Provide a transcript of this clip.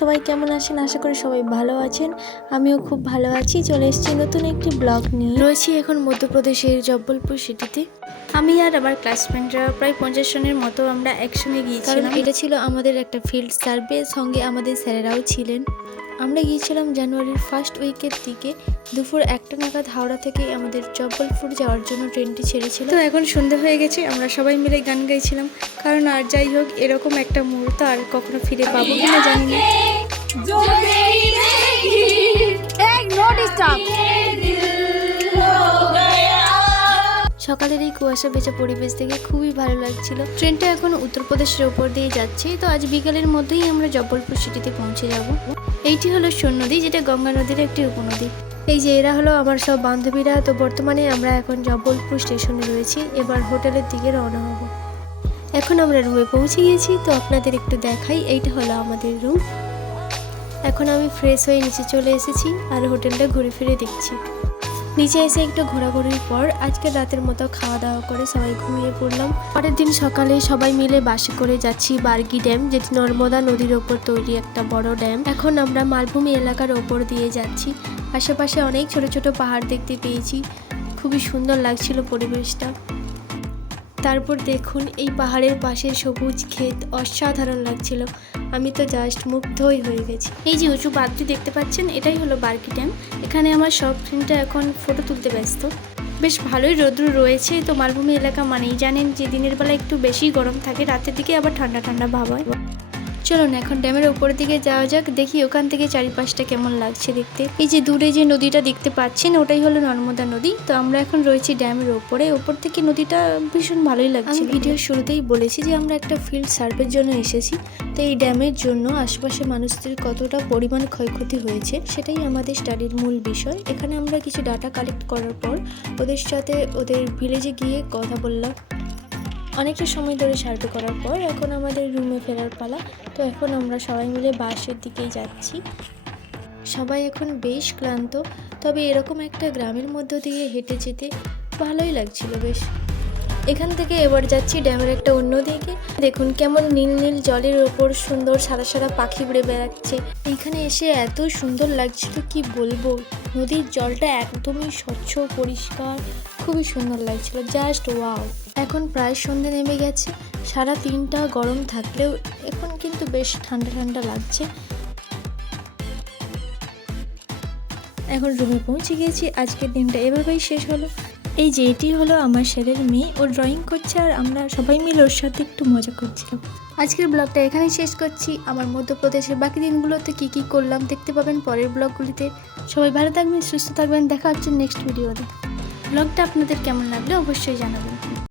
সবাই কেমন আছেন? আশা করি সবাই ভালো আছেন। আমিও খুব ভালো আছি। চলে এসেছি নতুন একটি ব্লগ নিয়ে। রয়েছি এখন মধ্যপ্রদেশের জব্বলপুর সিটিতে। আমি আর আমার ক্লাসমেটরা প্রায় 50 জনের মতো আমরা একসঙ্গে গিয়েছিলাম। এটা ছিল আমাদের একটা ফিল্ড সার্ভে, সঙ্গে আমাদের স্যারেরাও ছিলেন। আমরা গিয়েছিলাম জানুয়ারির ফার্স্ট উইকের দিকে। দুপুর 1টা নাগাদ হাওড়া থেকে আমাদের জব্বলপুর যাওয়ার জন্য ট্রেনটি ছেড়েছিল। তো এখন সন্ধ্যা হয়ে গেছে, আমরা সবাই মিলে গান গাইছিলাম। কারণ আর যাই হোক, এরকম একটা মুহূর্ত আর কখনো ফিরে পাবো কিনা জানি না। সকালের এই কুয়াশা ভেজা পরিবেশ দেখে খুবই ভালো লাগছিল। ট্রেনটা এখন উত্তরপ্রদেশের উপর দিয়ে যাচ্ছে। তো আজ বিকালের মধ্যেই আমরা জব্বলপুর সিটিতে পৌঁছে যাব। এইটি হলো সোন নদী, যেটা গঙ্গা নদীর একটি উপনদী। এই যে এরা হলো আমার সব বান্ধবীরা। তো বর্তমানে আমরা এখন জব্বলপুর স্টেশনে রয়েছি। এবার হোটেলের দিকে রওনা হব। এখন আমরা রুমে পৌঁছে গিয়েছি। তো আপনাদের একটু দেখাই, এইটা হলো আমাদের রুম। এখন আমি ফ্রেশ হয়ে নিচে চলে এসেছি আর হোটেলটা ঘুরে ফিরে দেখছি। নিচে এসে একটু ঘোরাঘুরির পর আজকে রাতের মতো খাওয়া দাওয়া করে সবাই ঘুমিয়ে পড়লাম। পরের দিন সকালে সবাই মিলে বাসে করে যাচ্ছি বার্গি ড্যাম, যেটি নর্মদা নদীর ওপর তৈরি একটা বড় ড্যাম। এখন আমরা মালভূমি এলাকার ওপর দিয়ে যাচ্ছি। আশেপাশে অনেক ছোট ছোট পাহাড় দেখতে পেয়েছি। খুবই সুন্দর লাগছিল পরিবেশটা। তারপর দেখুন এই পাহাড়ের পাশে সবুজ ক্ষেত, অসাধারণ লাগছিল। আমি তো জাস্ট মুগ্ধই হয়ে গেছি। এই যে উঁচু বাঁধটি দেখতে পাচ্ছেন, এটাই হলো বার্গি ড্যাম। এখানে আমার সব ফ্রেন্ডরা এখন ফটো তুলতে ব্যস্ত। বেশ ভালোই রৌদ্র রয়েছে। তো মালভূমি এলাকা মানেই জানেন যে দিনের বেলা একটু বেশি গরম থাকে, রাতের দিকে আবার ঠান্ডা ঠান্ডা ভাব হয়। চলুন এখন ড্যামের উপরের দিকে যাওয়া যাক, দেখি ওখান থেকে চারিপাশটা কেমন লাগছে দেখতে। এই যে দূরে যে নদীটা দেখতে পাচ্ছেন, ওটাই হলো নর্মদা নদী। তো আমরা এখন রয়েছি ড্যামের ওপর থেকে নদীটা ভীষণ ভালোই লাগছে। আমি ভিডিওর শুরুতেই বলেছি যে আমরা একটা ফিল্ড সার্ভের জন্য এসেছি। তো এই ড্যামের জন্য আশেপাশে মানুষদের কতটা পরিমাণ ক্ষয়ক্ষতি হয়েছে সেটাই আমাদের স্টাডির মূল বিষয়। এখানে আমরা কিছু ডাটা কালেক্ট করার পর ওদের সাথে ওদের ভিলেজে গিয়ে কথা বললাম। অনেকটা সময় ধরে সার্ভে করার পর এখন আমাদের রুমে ফেরার পালা। তো এখন আমরা সবাই মিলে বাসের দিকেই যাচ্ছি। সবাই এখন বেশ ক্লান্ত, তবে এরকম একটা গ্রামের মধ্য দিয়ে হেঁটে যেতে ভালোই লাগছিল বেশ। এখান থেকে এবার যাচ্ছি ড্যামের একটা অন্য দিকে। দেখুন কেমন নীল নীল জলের ওপর সুন্দর সাদা সাদা পাখি উড়ে বেড়াচ্ছে। এইখানে এসে এত সুন্দর লাগছিল কি বলবো। নদীর জলটা একদমই স্বচ্ছ পরিষ্কার, খুবই সুন্দর লাগছিল, জাস্ট ওয়াও। এখন প্রায় সন্ধ্যে নেমে গেছে। সারা দিনটা গরম থাকলেও এখন কিন্তু বেশ ঠান্ডা ঠান্ডা লাগছে। এখন রুমে পৌঁছে গিয়েছি। আজকের দিনটা এভাবেই শেষ হলো। এই যে এটি হলো আমার স্যারের মেয়ে, ও ড্রয়িং করছে আর আমরা সবাই মিলে ওর সাথে একটু মজা করছিলাম। আজকের ব্লগটা এখানেই শেষ করছি। আমার মধ্যপ্রদেশের বাকি দিনগুলোতে কী কী করলাম দেখতে পাবেন পরের ব্লগগুলিতে। সবাই ভালো থাকবেন, সুস্থ থাকবেন। দেখা হচ্ছে নেক্সট ভিডিওতে। ব্লগটা আপনাদের কেমন লাগলো অবশ্যই জানাবেন।